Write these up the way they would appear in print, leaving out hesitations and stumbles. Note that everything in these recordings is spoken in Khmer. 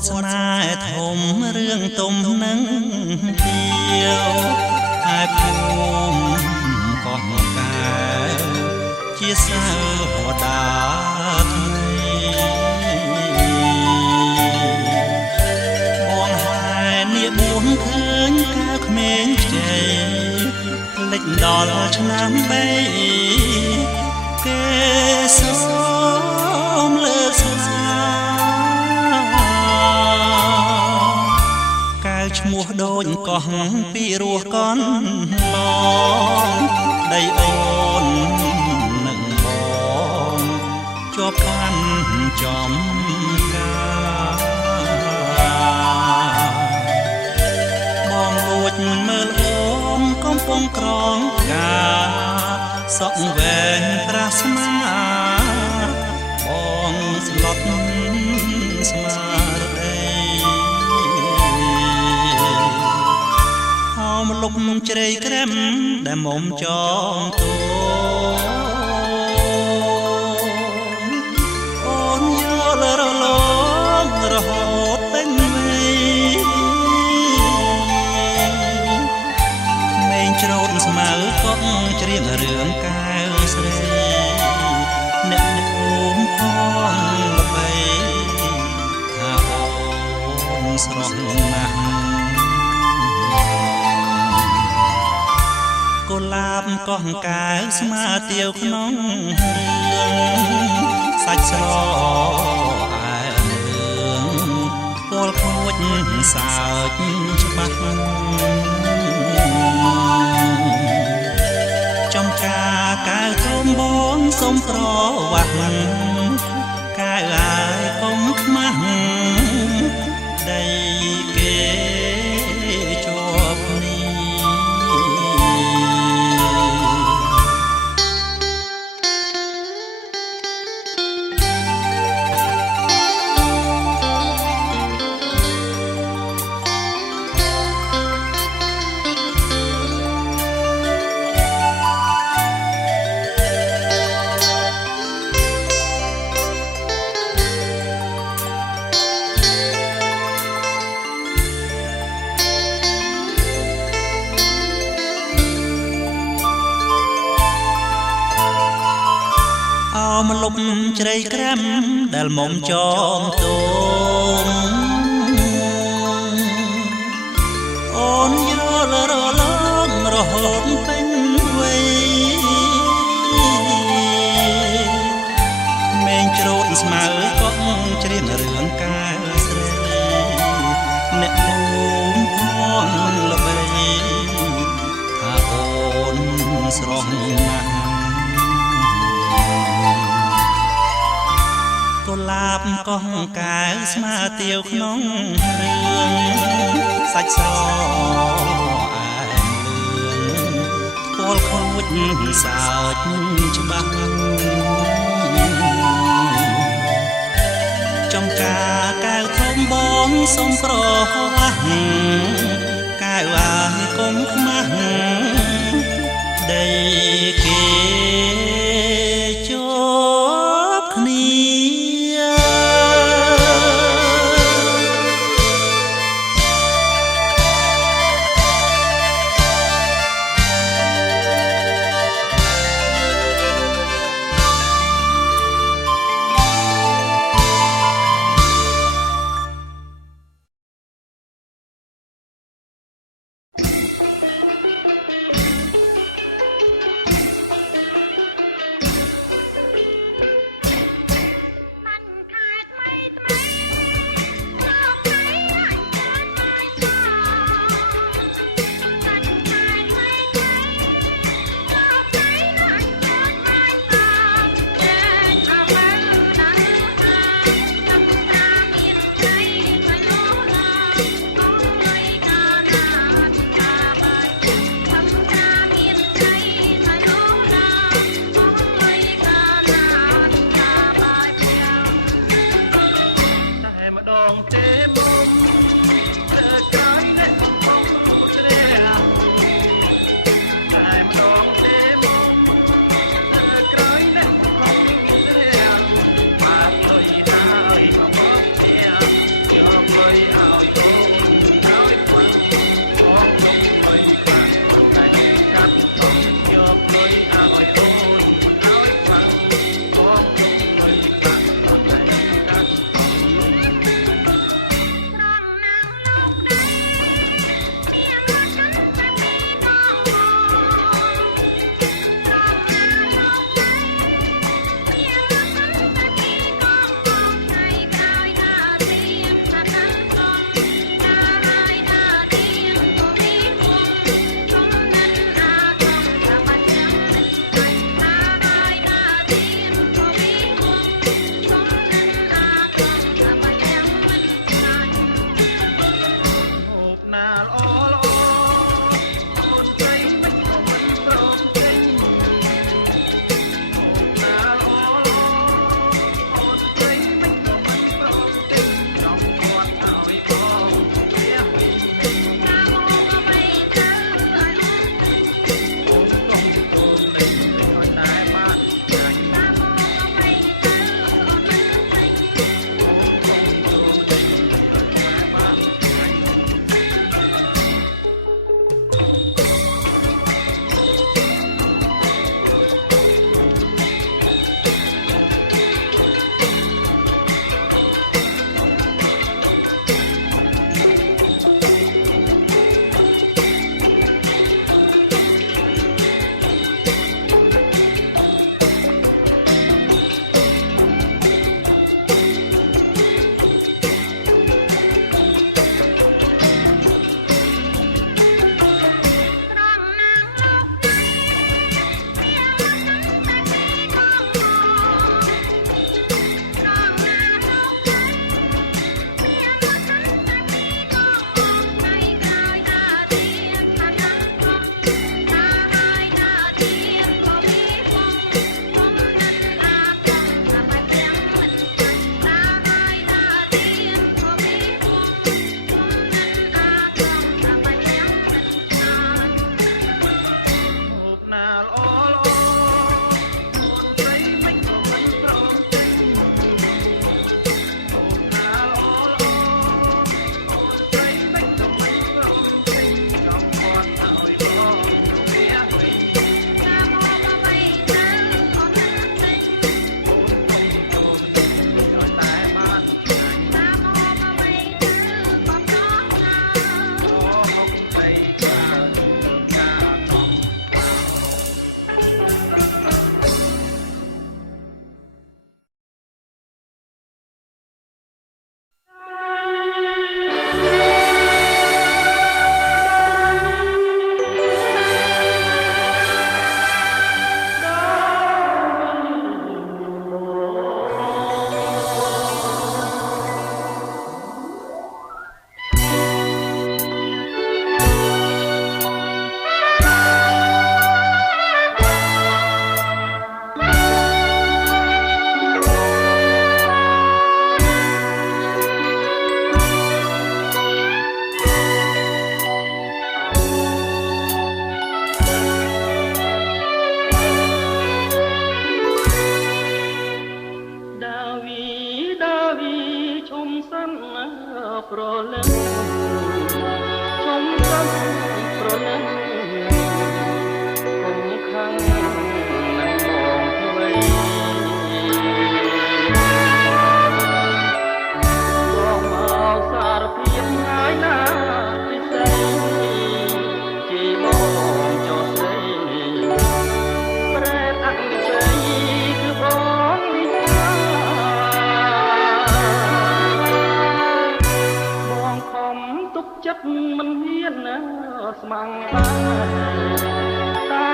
ត់ស្នេហ៍ធំរឿងទុំនឹងទៀវហើយភូមិកោះកែវជាសៅហដាថ្មីបងហើយនេះបួងឃើញកែវក្មេងខ្ចីលិចដល់ឆ្នាំបីគេសូមលើកស្លាកែវឈ្មោះដូចកោះពីរោះកនឡងដីអូននឹងបងជាប់កាន់ចំបងលួចមើលអូនកំពុងក្រងកាសក់វែងប្រាស្មាបងស្លុតស្មារតីហោមលុបជ្រៃក្រែមដែលមុំចងតូអូនយល់រលងរហូតពេញវ័យក្មេងច្រូតស្មៅកក់ច្រៀងរឿងកែវស្រីអ្នកភូមិផងល្បីថាអូនស្រស់ណាស់កុលាបកោះកែវស្មាទាវក្នុងរឿងសាច់ស្រអែមរឿងពលខូចសើចច្បាស់ចំការកែវធំបងសុំប្រវាស់កែវអាយកុំខ្មាស់ដីគេជាប់នេះមលុបជ្រៃក្រែមដែលមុំចងតូមអូនយល់រលងរហូតពេញវ័យក្មេងច្រូតស្មៅកក់ច្រៀងរឿងកែវស្រីអ្នកភូមិផងល្បីថាអូនស្រស់ណាស់កុលាបកោះកែវស្មាទាវក្នុងរឿងសាច់ស្រអែមលឿងពលខូចសើចច្បាស់ចំការកែវធំបងសុំប្រវាស់កែវអាយកុំខ្មាស់ដីគេជាប់គ្នា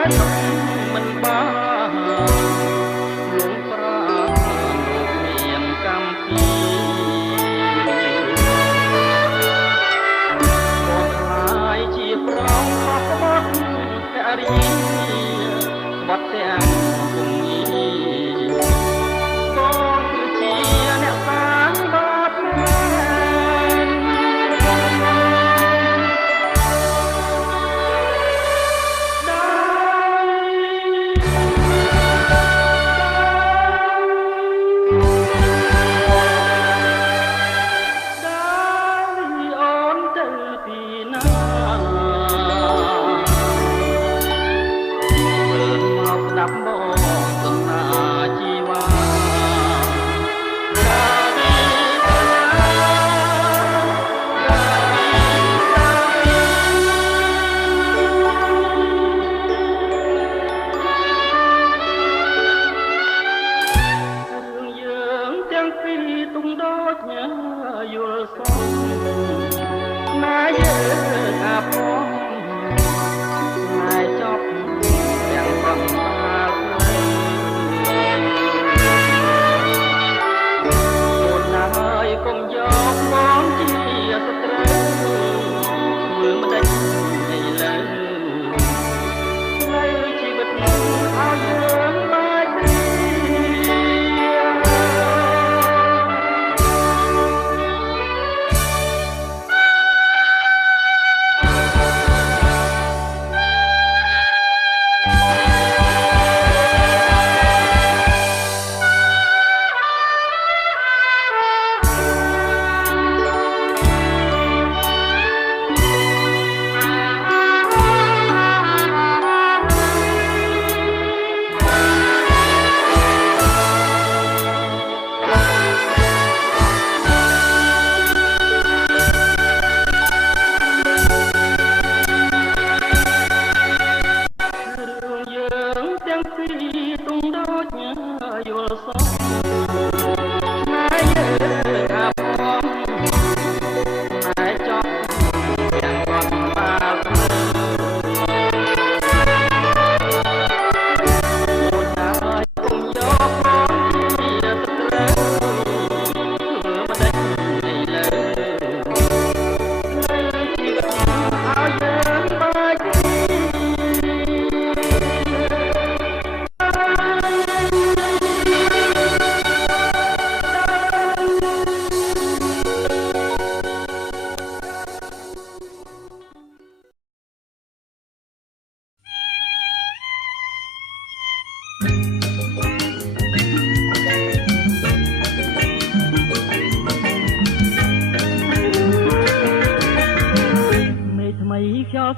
មិនបានលងប្រាលោកមានកម្មពីបងខ្លាយជាប្រងអស់ក្បត់ការីក្បត់ទាំងគំញីបងគឺជាអ្នកសាងបាត់មែនដាប់មកសំណាជីវ៉ារឿងយើងទាំងពីរទុំដូចញ៉ាយល់សងណាយើងអាផងណាចប់ទាំងបងកុំយកបងជាសត្រូវធ្វើមិនដេចឥឡូវនៅជីវិតនឹងឲ្យយើងបែកគ្នា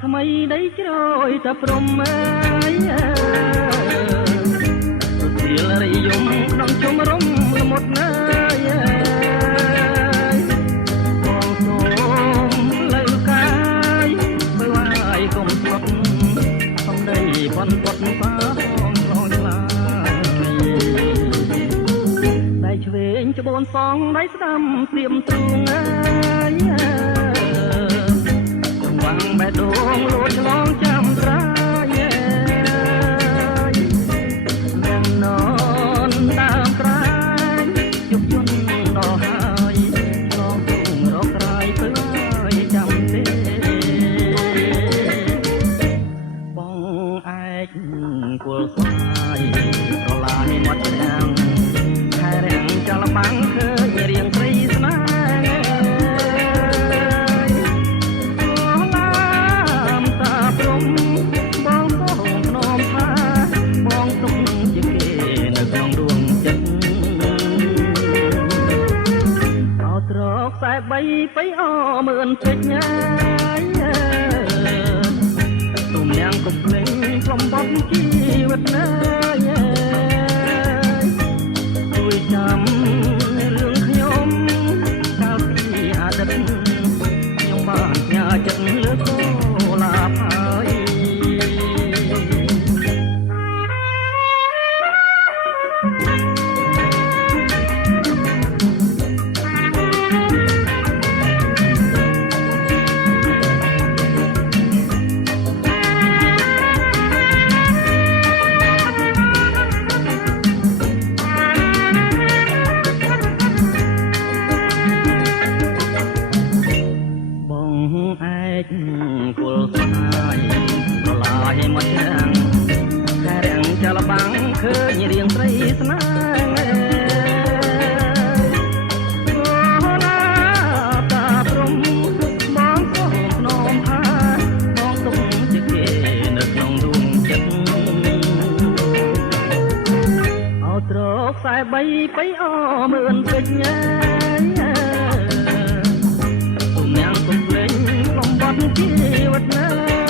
ថ្មីដីជ្រោយតែព្រំអើយរសៀលរីយំក្នុងជុំរំល្មុតណាយបងសូមលើកាយបើវាយកុំស្លុតសំដីបន់ពត់ฟ้าបងស្រងឆ្លាយដៃឆ្វេងច្បូនសងដៃស្ដាំព្រាមទ្រូងអើយวังแม่ดวงลวดลองจำร้ายแม่นอนตามตรายยุบยุ่นดอกหายลองทุ่งรอกรายเพื่อจำเด้บองไอ้กุลสายก็ลายมัดแรงแค่แรงจะละบังเคยเรียงปรีสนาbay bay o mượn phết nhái tụm nhang cục lên trong bóng chi vật nơi tôi chăm lương nhôm cao khi hạ đất nhung bàn nhà chân lứa cô là phải ខ្សែបីបៃអមឿនពេញទុំនាងទុំភ្លេងកំបត់ជីវិតណា